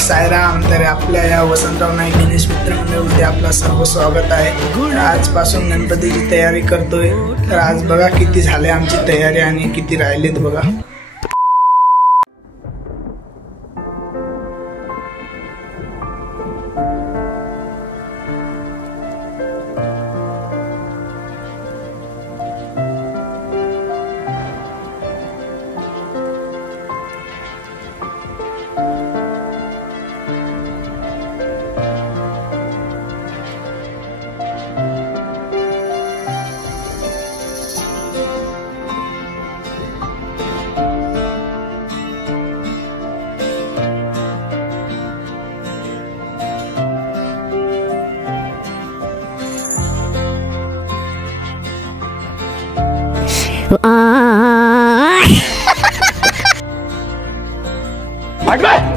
सायराम. तर आपल्या या वसंतराव नाईक गणेश मित्र मंडळामध्ये आपलं सर्व स्वागत आहे. तर आजपासून गणपतीची तयारी करतोय. तर आज बघा किती झाले आमची तयारी आणि किती राहिलेत बघा.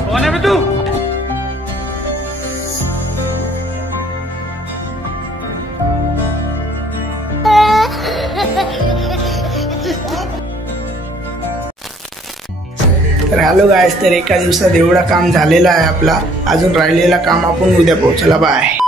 कौन है बे तू? तर हॅलो गाइस, तर एका दिवसात एवढा काम झालेला आहे आपला. अजून राहिलेला काम आपण उद्या पोहोचला. बाय.